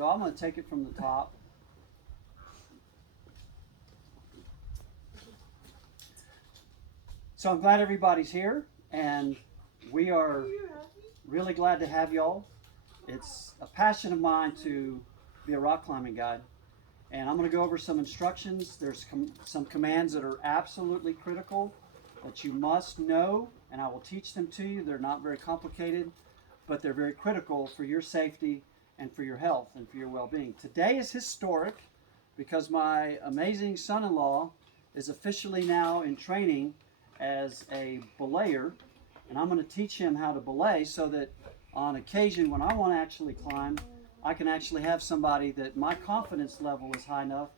So I'm going to take it from the top. So I'm glad everybody's here, and we are really glad to have y'all. It's a passion of mine to be a rock climbing guide, and I'm going to go over some instructions. There's some commands that are absolutely critical that you must know, and I will teach them to you. They're not very complicated, but they're very critical for your safety and for your health and for your well-being. Today is historic because my amazing son-in-law is officially now in training as a belayer, and I'm going to teach him how to belay so that on occasion when I want to actually climb, I can actually have somebody that my confidence level is high enough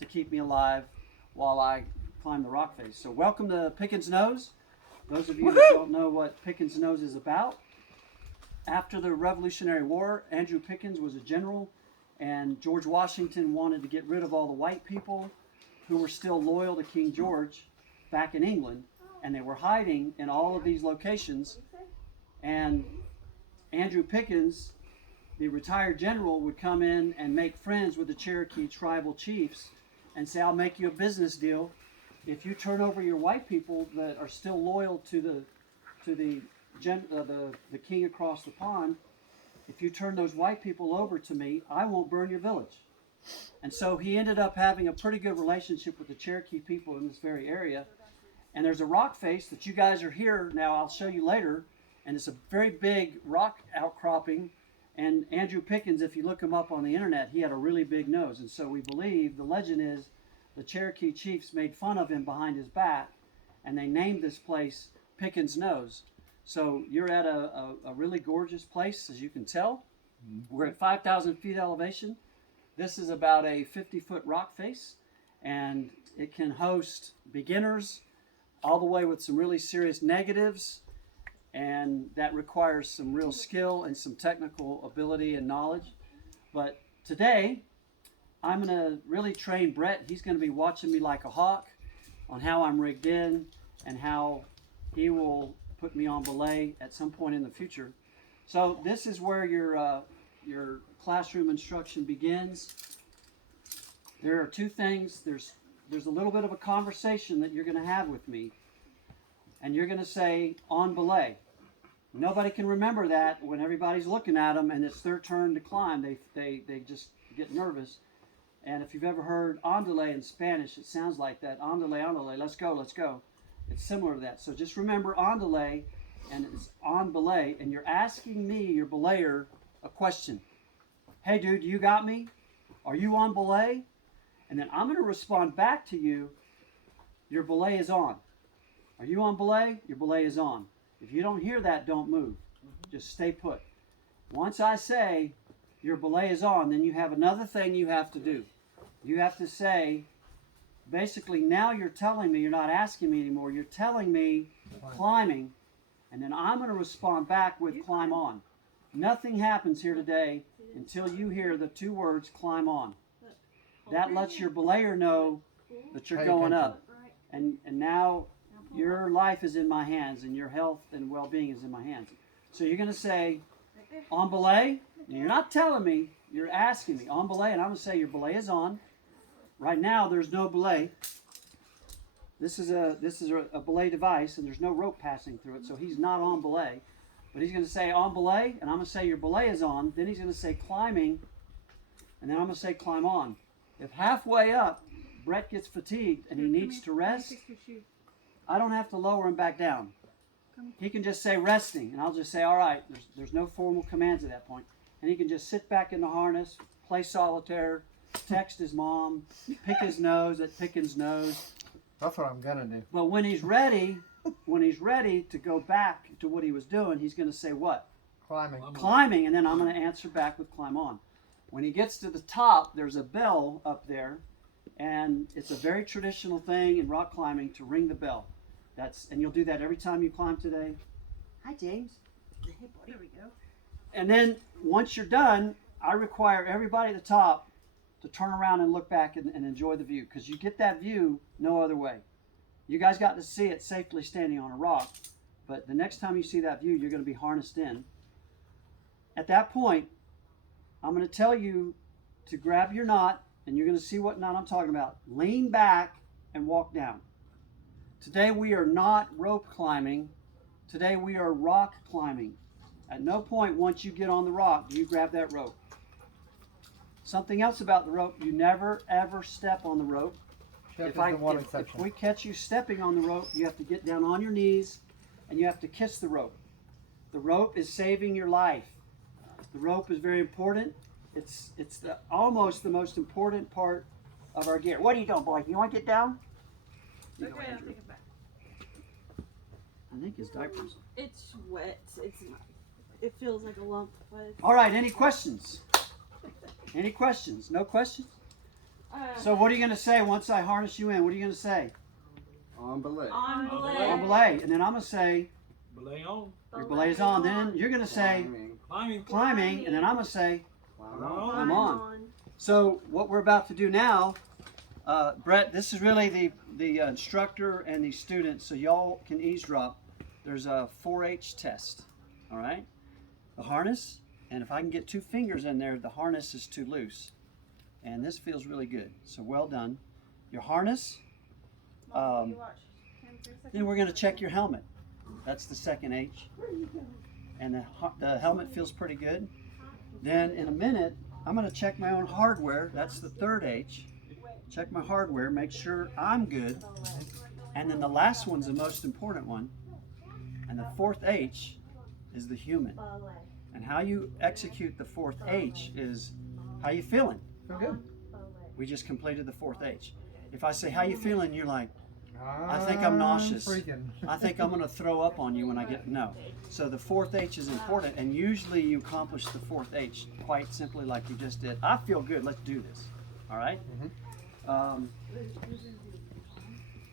to keep me alive while I climb the rock face. So welcome to Pickens Nose. Those of you that don't know what Pickens Nose is about, after the Revolutionary War, Andrew Pickens was a general, and George Washington wanted to get rid of all the white people who were still loyal to King George back in England, and they were hiding in all of these locations. And Andrew Pickens, the retired general, would come in and make friends with the Cherokee tribal chiefs and say, I'll make you a business deal. If you turn over your white people that are still loyal to the king across the pond, if you turn those white people over to me, I won't burn your village. And so he ended up having a pretty good relationship with the Cherokee people in this very area. And there's a rock face that you guys are here now, I'll show you later, and it's a very big rock outcropping. And Andrew Pickens, if you look him up on the internet, he had a really big nose. And so we believe, the legend is, the Cherokee chiefs made fun of him behind his back, and they named this place Pickens Nose. So you're at a really gorgeous place, as you can tell. We're at 5,000 feet elevation. This is about a 50-foot rock face, and it can host beginners all the way with some really serious negatives, and that requires some real skill and some technical ability and knowledge. But today, I'm going to really train Brett. He's going to be watching me like a hawk on how I'm rigged in and how he will put me on belay at some point in the future. So this is where your classroom instruction begins. There are two things. There's a little bit of a conversation that you're going to have with me, and you're going to say on belay. Nobody can remember that when everybody's looking at them and it's their turn to climb. They just get nervous. And if you've ever heard andale in Spanish, it sounds like that. Andale, andale, let's go, let's go. It's similar to that. So just remember andale, and it's on belay, and you're asking me, your belayer, a question. Hey dude, you got me? Are you on belay? And then I'm going to respond back to you, your belay is on. Are you on belay? Your belay is on. If you don't hear that, don't move. Just stay put. Once I say your belay is on, then you have another thing you have to do. You have to say, basically now you're telling me, you're not asking me anymore, you're telling me climbing, and then I'm going to respond back with climb on. Nothing happens here today until you hear the two words climb on. That lets your belayer know that you're going up. And now your life is in my hands, and your health and well-being is in my hands. So you're going to say, on belay, and you're not telling me, you're asking me, on belay, and I'm going to say your belay is on. Right now, there's no belay. This is a belay device, and there's no rope passing through it, so he's not on belay. But he's going to say on belay, and I'm going to say your belay is on. Then he's going to say climbing, and then I'm going to say climb on. If halfway up, Brett gets fatigued and he needs to rest, I don't have to lower him back down. He can just say resting, and I'll just say, all right, there's no formal commands at that point. And he can just sit back in the harness, play solitaire, text his mom, pick his nose at Pickens Nose. That's what I'm gonna do. But when he's ready to go back to what he was doing, he's going to say what? Climbing. Climbing, and then I'm going to answer back with climb on. When he gets to the top, there's a bell up there, and it's a very traditional thing in rock climbing to ring the bell. And you'll do that every time you climb today. Hi, James. Hey, buddy. There we go. And then once you're done, I require everybody at the top to turn around and look back and enjoy the view, because you get that view no other way. You guys got to see it safely standing on a rock, but the next time you see that view, you're going to be harnessed in. At that point, I'm going to tell you to grab your knot, and you're going to see what knot I'm talking about. Lean back and walk down. Today we are not rope climbing. Today we are rock climbing. At no point once you get on the rock do you grab that rope. Something else about the rope, you never ever step on the rope. Except If in the one if exception. we catch you stepping on the rope, you have to get down on your knees and you have to kiss the rope. The rope is saving your life. The rope is very important. It's almost the most important part of our gear. What are you doing, boy? You want to get down? You go, Okay, I'll Andrew. take it back. I think his diapers. It's wet. It's not. It feels like a lump, but it's, All right, any questions? Any questions? No questions? So what are you going to say once I harness you in? What are you going to say? On belay. on belay. On belay. And then I'm going to say, Belay on. your belay's on. Then you're going to say, Climbing. climbing. And then I'm going to say, Climb I'm on. So what we're about to do now, Brett, this is really the instructor and the students, so y'all can eavesdrop. There's a 4-H test, all right? The harness, and if I can get 2 fingers in there, the harness is too loose. And this feels really good, so well done. Your harness, then we're gonna check your helmet. That's the 2nd H. And the helmet feels pretty good. Then in a minute, I'm gonna check my own hardware. That's the 3rd H. Check my hardware, make sure I'm good. And then the last one's the most important one. And the 4th H is the human. And how you execute the 4th H is, how you feeling? Feel good. We just completed the 4th H. If I say, how you feeling? You're like, I think I'm nauseous. Freaking. I think I'm gonna throw up on you when I get, no. So the 4th H is important, and usually you accomplish the 4th H quite simply like you just did. I feel good, let's do this, all right?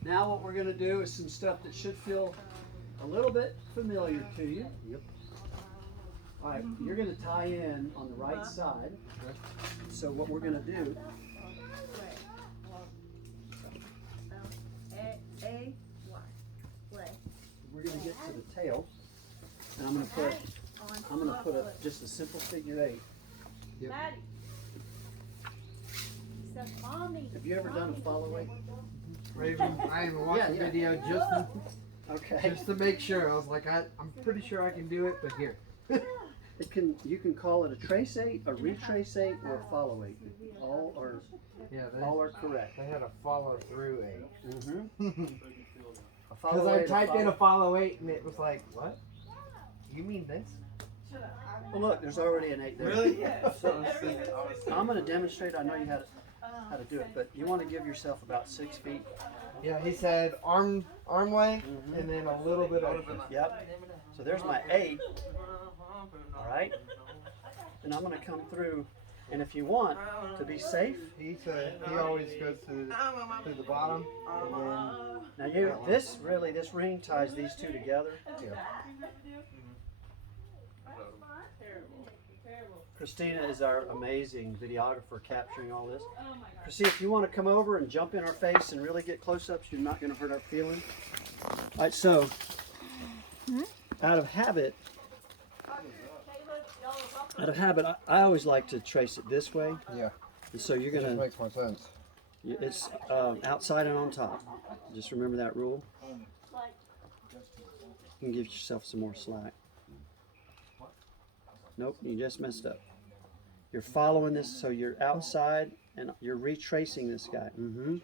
Now what we're gonna do is some stuff that should feel a little bit familiar to you. Yep. All right, you're gonna tie in on the right side. So what we're gonna do, we're gonna get to the tail, and I'm gonna put just a simple figure 8. Yep. Have you ever done a follow 8? Raven, I even watched Yeah, the yeah. video Okay. just to make sure. I was like, I'm pretty sure I can do it, but here. You can call it a trace 8, a retrace 8, or a follow 8. All are Yeah, all are correct. they had a follow through 8. Mm-hmm. Because I typed in a follow 8 and it was like, what? You mean this? Well, look, there's already an 8 there. Really? So I'm going to demonstrate. I know you how to do it, but you want to give yourself about 6 feet. Yeah, he said arm length Mhm. and then a little bit of. Yep. So there's my 8. All right. And I'm going to come through. And if you want to be safe, He said he always goes to the bottom. And then, now this ring ties these two together. Christina is our amazing videographer capturing all this. Christina, if you want to come over and jump in our face and really get close-ups, you're not going to hurt our feelings. All right, so out of habit, I always like to trace it this way. yeah, And so you're it just going to, makes more sense. it's outside and on top. Just remember that rule. You can give yourself some more slack. Nope, you just messed up. You're following this, so you're outside and you're retracing this guy. Mm-hmm.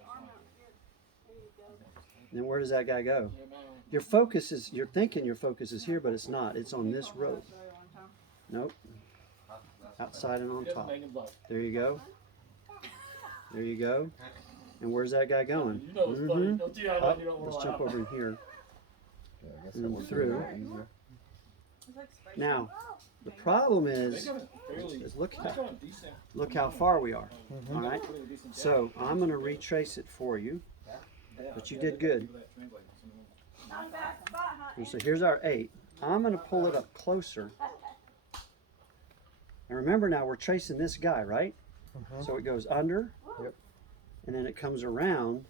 Then where does that guy go? Your focus is, you're thinking your focus is here, but it's not. It's on this rope. Nope. Outside and on top. There you go. There you go. And where's that guy going? Mhm. Up. Let's jump over in here. Yeah, I guess And that would be through. a little easier. Now, the problem is look how far we are. All right. So I'm going to retrace it for you, but you did good. And so here's our 8. I'm going to pull it up closer. And remember now, we're tracing this guy, right? So it goes under, Yep. and then it comes around,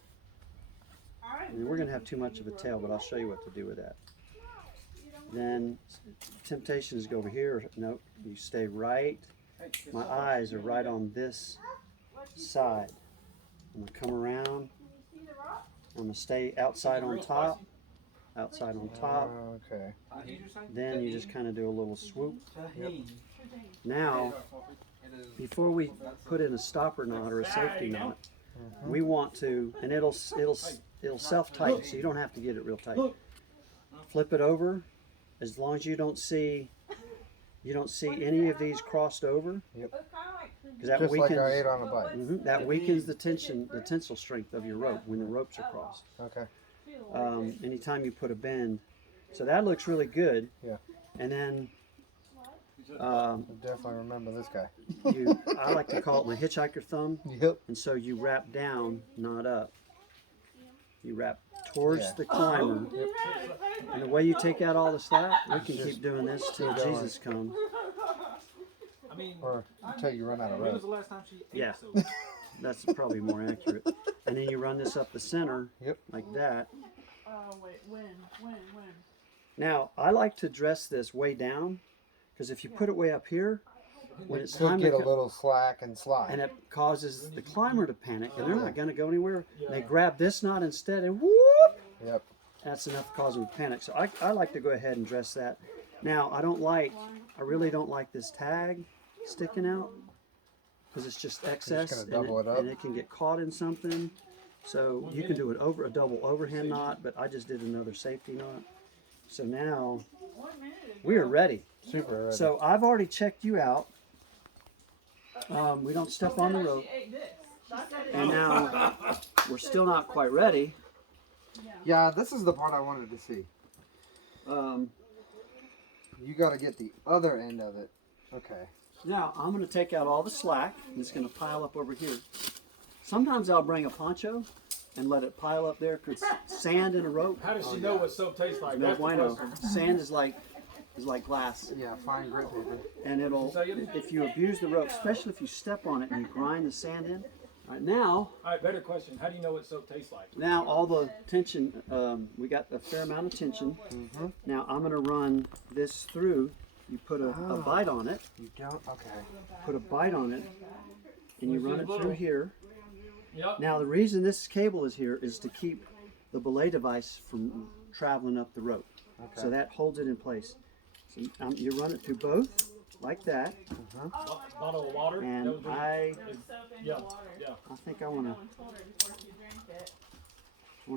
and then we're going to have too much of a tail, but I'll show you what to do with that. Then temptation is go over here. Nope, you stay right. My eyes are right on this side. I'm gonna come around. I'm gonna stay outside on top. Outside on top. Okay. Then you just kind of do a little swoop. Now, before we put in a stopper knot or a safety knot, we want to, and it'll self-tighten, so you don't have to get it real tight. Flip it over, as long as you don't see any of these crossed over. Yep. Because that Just like weakens, I ate on a bike. that weakens the tensile strength of your rope when the ropes are crossed. Okay. Anytime you put a bend, so that looks really good. Yeah. And then I definitely remember this guy. I like to call it my hitchhiker thumb. Yep. And so you wrap down, not up. You wrap towards Yeah. the climber. And the way you take out all the slack, we can keep doing this till keep going. Jesus comes. I mean, Or until you run out of when was rope. the last time she ate Yeah. so? That's probably more accurate. And then you run this up the center, Yep. like that. Oh wait, when? Now, I like to dress this way down, because if you put it way up here, when it's Could time get to a go, little slack and slide. and it causes the climber to panic, and they're not going to go anywhere. They grab this knot instead, and whoop! Yep. That's enough to cause them to panic. So I like to go ahead and dress that. Now, I really don't like this tag sticking out, because it's just excess, gonna double it up? and it can get caught in something. So you can do it over a double overhand knot, but I just did another safety knot. So now we are ready. Super ready. So I've already checked you out. We don't step on the rope. And now we're still not quite ready. Yeah, this is the part I wanted to see. Um, You got to get the other end of it. Okay. now I'm going to take out all the slack, and it's going to pile up over here. Sometimes I'll bring a poncho and let it pile up there, because sand in a rope, How does she know what soap tastes like? no That's the bueno. question. Sand is like glass. Yeah, fine grit paper. And if you abuse the rope, especially if you step on it and you grind the sand in. All right, now All right, better question. How do you know what soap tastes like? Now all the tension, we got a fair amount of tension. Mm-hmm. Now I'm going to run this through. You put a bite on it, You don't? Okay. put a bite on it, and you run it through here. Yep. Now the reason this cable is here is to keep the belay device from traveling up the rope. Okay. So that holds it in place. So you run it through both, like that, Bottle of water. and That would be- Yeah. Yeah. I think I want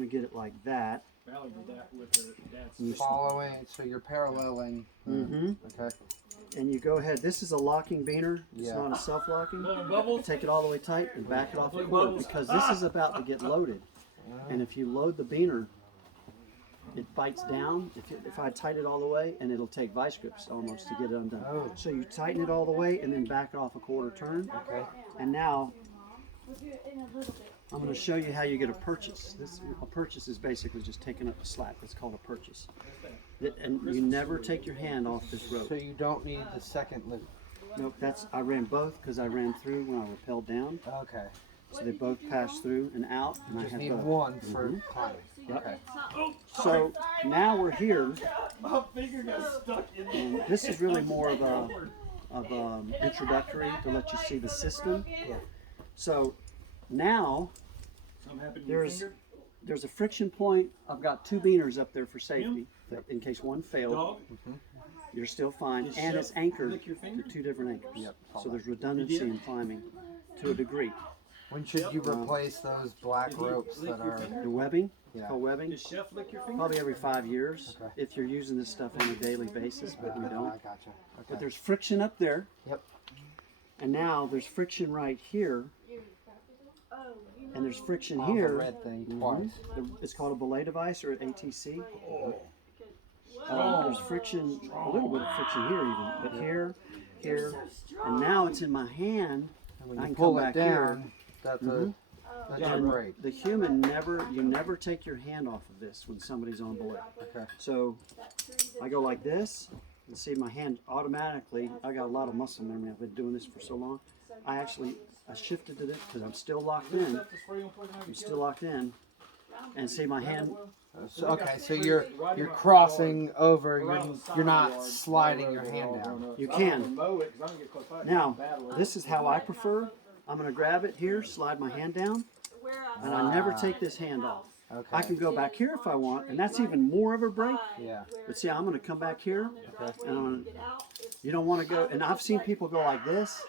to get it like that. Valerie did that with her dad's. And you, Following, so you're paralleling. Mhm. Okay. and you go ahead. This is a locking beaner. It's Yeah. not a self-locking. Blowing bubbles. Take it all the way tight and back it off the cord, because this is about to get loaded. And if you load the beaner, it bites down. If I tighten it all the way, and it'll take vice grips almost to get it undone. Oh. So you tighten it all the way and then back it off a quarter turn. Okay. And now I'm going to show you how you get a purchase. A purchase is basically just taking up the slack. It's called a purchase. And you never take your hand off this rope. So you don't need the second loop. Nope, I ran both because I ran through when I rappelled down. Okay. So they both pass through and out, and I Just have need both. one for climbing. Yep. Okay. So now we're here, My finger got stuck in there. and this is really more of a introductory to let you see the system. So now Something happened to your there's finger? a friction point. I've got two beaners up there for safety, in case one failed. Dog. You're still fine, Did and Chef it's anchored lick your finger? to two different anchors. Yep. So there's redundancy in climbing to a degree. When should you replace those black ropes that are? The webbing, Yeah. called webbing, Did Chef lick your finger? probably every 5 years Okay. if you're using this stuff on a daily basis, but we I don't. gotcha. But Okay. there's friction up there. Yep. And now there's friction right here, and there's friction On the here. red thing Mhm. twice. It's called a belay device or an ATC. Oh. There's friction, a little bit of friction here even, but here, and now it's in my hand. And when I you can pull come it back down, here. that's Mhm. that's a And break. the human you never take your hand off of this when somebody's on belay. Okay. So I go like this, and see my hand automatically. I got a lot of muscle memory. I've been doing this for so long. I shifted to this because I'm still locked in. I'm still locked in, and see my hand. So, okay, so you're crossing over. You're not sliding your hand down. You can. Now, this is how I prefer. I'm going to grab it here, slide my hand down, Where and I never take this hand off. Okay. I can go back here if I want, and that's even more of a break. Yeah. But see, I'm going to come back here, Okay. and you don't want to go, and I've seen people go like this.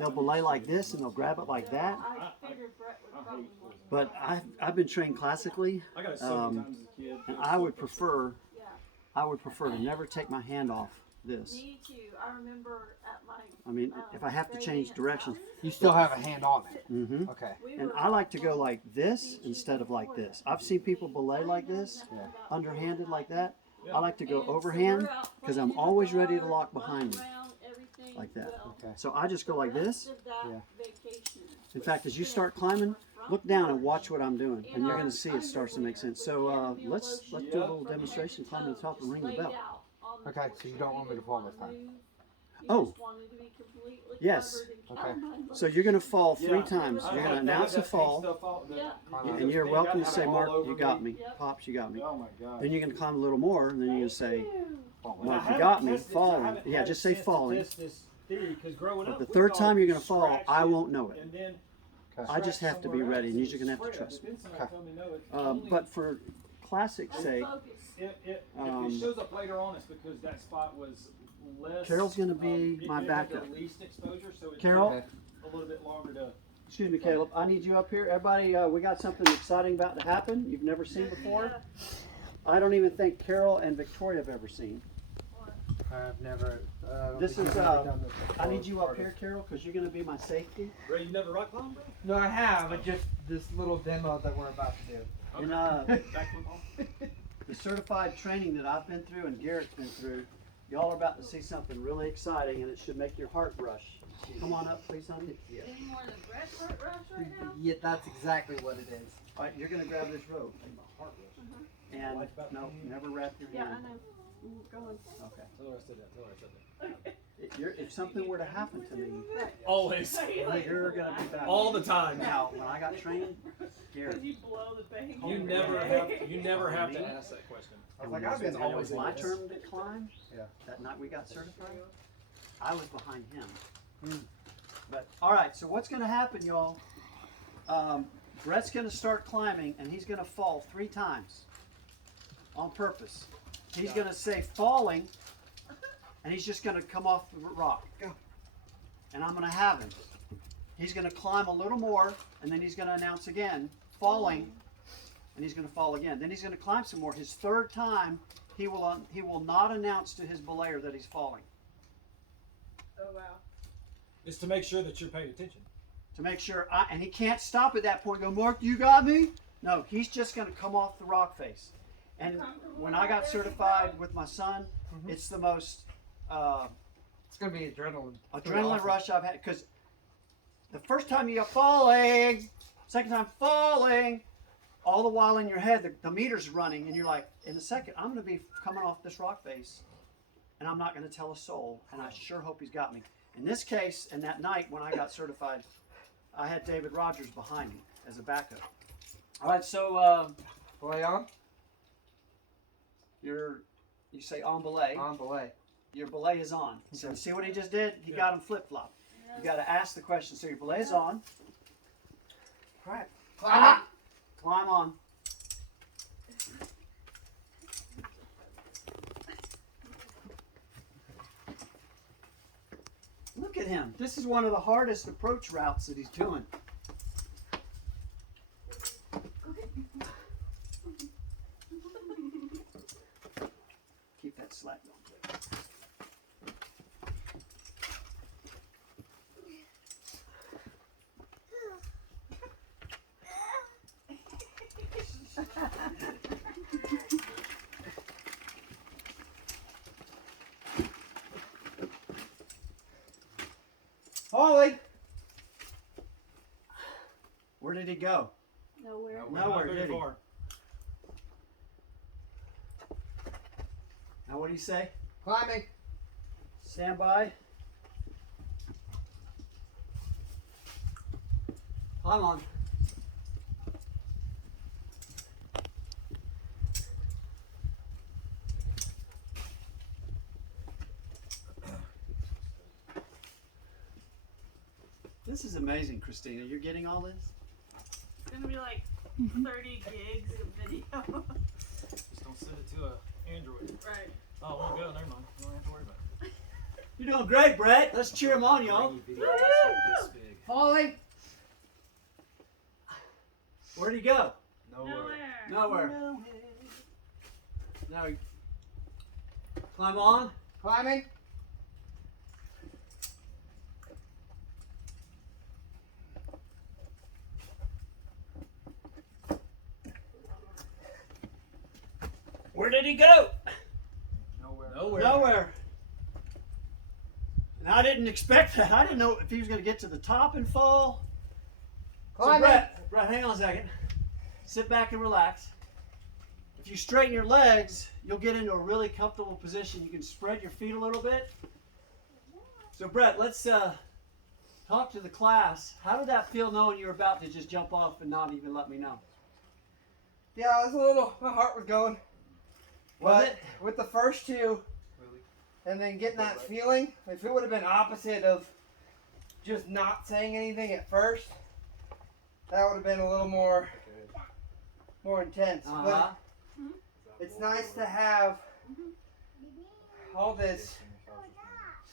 They'll belay like this, and they'll grab it like that. I figured Brett would probably want to. But I've been trained classically, I got it so many times as a kid. and I would prefer Yeah. to never take my hand off this. Me too. I remember at my. I mean, if I have to change directions. You still have a hand on it. Hmm. Okay. And I like to go like this instead of like this. I've seen people belay like this, Yeah. underhanded like that. I like to go overhand because I'm always ready to lock behind me like that. Okay. So I just go like this. Yeah. In fact, as you start climbing, look down and watch what I'm doing, and you're going to see it starts to make sense. So let's do a little demonstration. Climb to the top and ring the bell. Okay, so you don't want me to fall this time. Oh. Yes. Okay. So you're going to fall 3 Yeah. times. You're going to They announce have a that fall, pink stuff all- that- Yeah. and you're They welcome got to say, that all "Mark, over you got me. Yep. Pops, you got me." Oh my god. Then you're going to climb a little more, and then you're going to say, And I "Mark, you haven't got me." tested- I Falling. haven't Yeah, had just a say chance to falling. test this theory, 'cause growing But up, the we third thought time you're going to fall, scratch I it won't know it. and then Okay. I just scratch have to be somewhere ready, else and you're going to have to spread. trust But me. then somebody told me, no, it's only- But for classic's sake, if it um, shows up later on, it's because that spot was less. Carol's gonna be my it had the backup. least exposure, so it Carol? took a little bit longer to. excuse me, Caleb, I need you up here. Everybody, we got something exciting about to happen you've never seen before. I don't even think Carol and Victoria have ever seen. I've never. This think is, I've ever done this before. I need you up here, Carol, because you're going to be my safety. Ray, you never rock climb, bro? No, I have, but just this little demo that we're about to do. And Backflip off? the certified training that I've been through and Garrett's been through, y'all are about to see something really exciting, and it should make your heart rush. Come on up, please, honey. Yeah. Any more than Brett's heart rush right now? Yeah, that's exactly what it is. All right, you're going to grab this rope. And, no, never wrap your Yeah, I hand. know. I'm going. Okay. Tell her I said that. Tell her I said that. If something were to happen to me, Always. you're going to be back. All the time. Now, when I got trained, Garrett, You blow the thing. You never have to ask that question. I was when like, I've been it always was my in this. turn to climb, Yeah. that night we got certified, I was behind him. But, all right, so what's going to happen, y'all? Brett's going to start climbing, and he's going to fall 3 times on purpose. He's going to say falling, and he's just going to come off the rock. Go. And I'm going to have him. He's going to climb a little more, and then he's going to announce again, falling, and he's going to fall again. Then he's going to climb some more. His 3rd time, he will not announce to his belayer that he's falling. Oh wow. It's to make sure that you're paying attention. To make sure, and he can't stop at that point and go, "Mark, you got me?" No, he's just going to come off the rock face. And when I got certified with my son, it's the most It's gonna be adrenaline. adrenaline Awesome. rush I've had. Because the first time you go falling, second time falling, all the while in your head, the meter's running, and you're like, in a second, I'm going to be coming off this rock face, and I'm not going to tell a soul, and I sure hope he's got me. In this case, and that night when I got certified, I had David Rogers behind me as a backup. All right, so Belay on? you say on belay. On belay. Your belay is on. So see what he just did? He got him flip-flop. You got to ask the question. So your belay is on. All right. Climb on. Look at him. This is one of the hardest approach routes that he's doing. Keep that slack going. Holly! Where did he go? Nowhere. Nowhere, Not very did he? far. Now what do you say? Climbing. Stand by. Climb on. This This is amazing, Christina. You're getting all this? It's gonna be like 30 gigs of video. Just don't send it to a Android. Right. Oh, it won't go. Never mind. You don't have to worry about it. You're doing great, Brett. Let's cheer him on, y'all. Tiny video just like this big. Falling. Where'd he go? Nowhere. Nowhere. Now, climb on. Climbing. Where did he go? Nowhere. Nowhere. And I didn't expect that. I didn't know if he was going to get to the top and fall. So Climbing. Brett, hang on a second. Sit back and relax. If you straighten your legs, you'll get into a really comfortable position. You can spread your feet a little bit. So Brett, let's talk to the class. How did that feel knowing you were about to just jump off and not even let me know? Yeah, I was a little. My heart was going. Was But it? with the first two, Really? and then getting that feeling, if it would have been opposite of just not saying anything at first, that would have been a little more intense. Uh-huh. But it's nice to have all this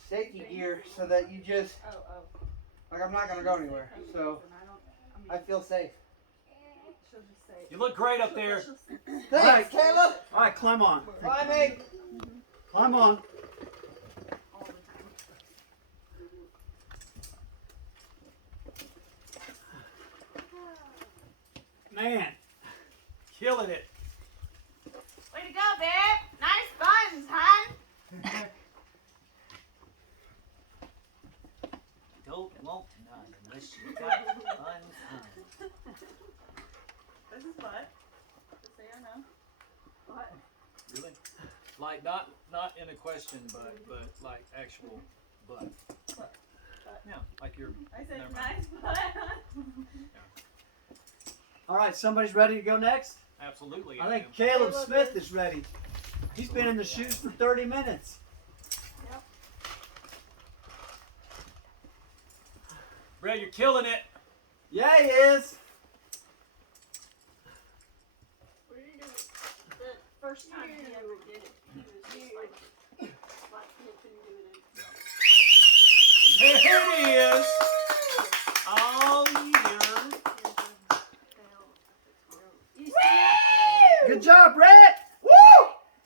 safety gear so that you just, like, I'm not going to go anywhere. So I feel safe. You look great up there. Thanks, Caleb. All right, climb on. Climbing. Climb on. All the time. Man, killing it. Way to go, babe! Nice buns, hon! Don't walk tonight unless you got buns on. This is what? Just say or no. What? Really? Like not in a question, but like actual butt. What? Yeah, like your. I said Never mind. nice butt. All right, somebody's ready to go next? Absolutely. I think am. Caleb Smith is ready. He's been in the shoes for 30 minutes. Brad, you're killing it. Yeah, he is. What are you doing? The first time he ever did it, he was just like he couldn't do it. There he is. All year. You see it? Good job, Brett. Woo!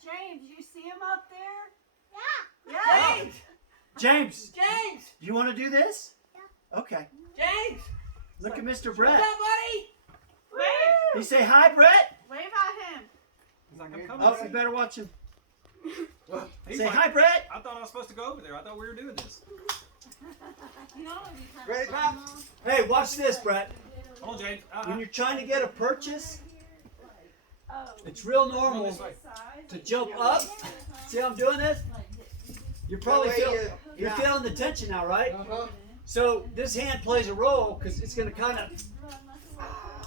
James, you see him up there? Yeah. Yeah. James, James. do you want to do this? Yeah. Okay. James. Look at Mr. Brett. What's up, buddy? Wave. You say hi, Brett. Wave at him. He's like, I'm coming. Oh, you better watch him. He's Say like, hi, Brett. I thought I was supposed to go over there. I thought we were doing this. You know what he's Ready, Pops? Hey, watch this, Brett. Hold on, James. When you're trying to get a purchase, Oh. it's real Come normal this way. to jump up. See how I'm doing this? You're probably you're feeling the tension now, right? Uh-huh. So this hand plays a role because it's going to kind of.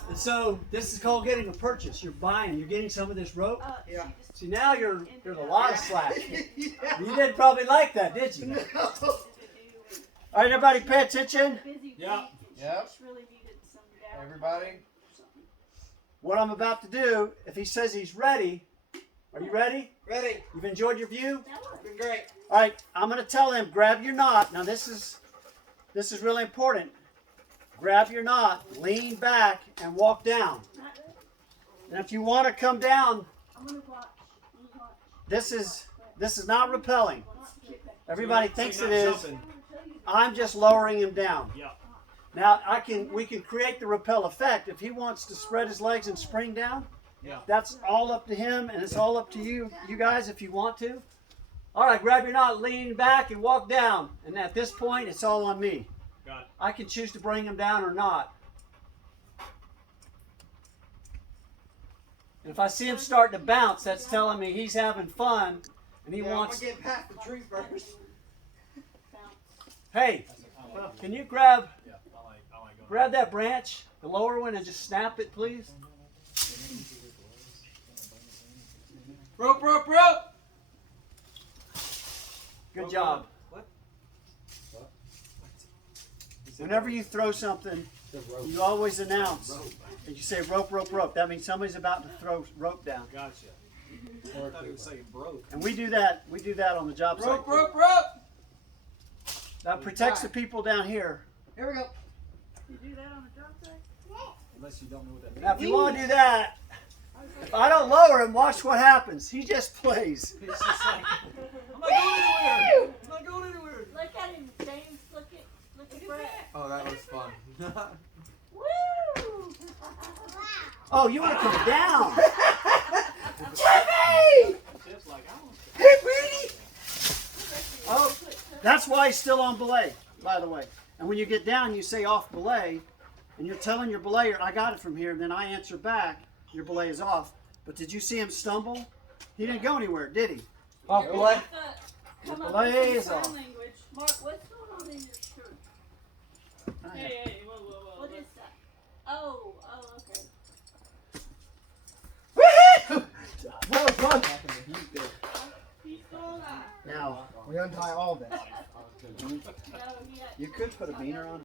And so this is called getting a purchase. You're buying. You're getting some of this rope. Yeah. See now there's a lot of slack. Yeah. You didn't probably like that, did you? All right, everybody, pay attention. Yeah. Yep. Everybody. What I'm about to do. If he says he's ready, are you ready? Ready. You've enjoyed your view. Been great. All right, I'm going to tell him grab your knot. Now this is really important. Grab your knot, lean back, and walk down. And if you want to come down, I'm gonna watch. this is not repelling. Everybody thinks So it you're not is. jumping. I'm just lowering him down. Yeah. Now we can create the repel effect. If he wants to spread his legs and spring down, Yeah. that's all up to him, and it's all up to you guys if you want to. All right, grab your knot, lean back, and walk down. And at this point, it's all on me. Got it. I can choose to bring him down or not. And if I see him starting to bounce, that's telling me he's having fun, and he Yeah, wants. I'm gonna get past the tree first. Hey, can you grab Yeah. I like going. grab that branch, the lower one, and just snap it, please? Rope, rope, rope. Good job. What? He Whenever you throw something, you always announce, and you say rope, rope, rope. That means somebody's about to throw rope down. Gotcha. I thought you were saying broke. And we do that on the job site. Rope, rope, rope. That protects the people down here. Here we go. You do that on the job site? Unless you don't know what that means. Now, if you want to do that, if I don't lower him, watch what happens. He just plays. It's just like, I'm not going anywhere. I'm not going anywhere. Look at him, James. Look at Brett. Oh, that was fun. Woo! Oh, you want to come down? Jimmy! Tips like, I don't Hey, Brady! Oh, that's why he's still on belay, by the way. And when you get down, you say off belay, and you're telling your belayer, I got it from here, and then I answer back, your belay is off. But did you see him stumble? He didn't go anywhere, did he? Off You're belay. gonna have to come up Belay with is some off. sign language. Mark, what's going on in your shirt? Hey, whoa. What is that? Oh, okay. Woohoo! That was fun. He's still alive. Now, We untie all this. No, he had. you could put a beaner on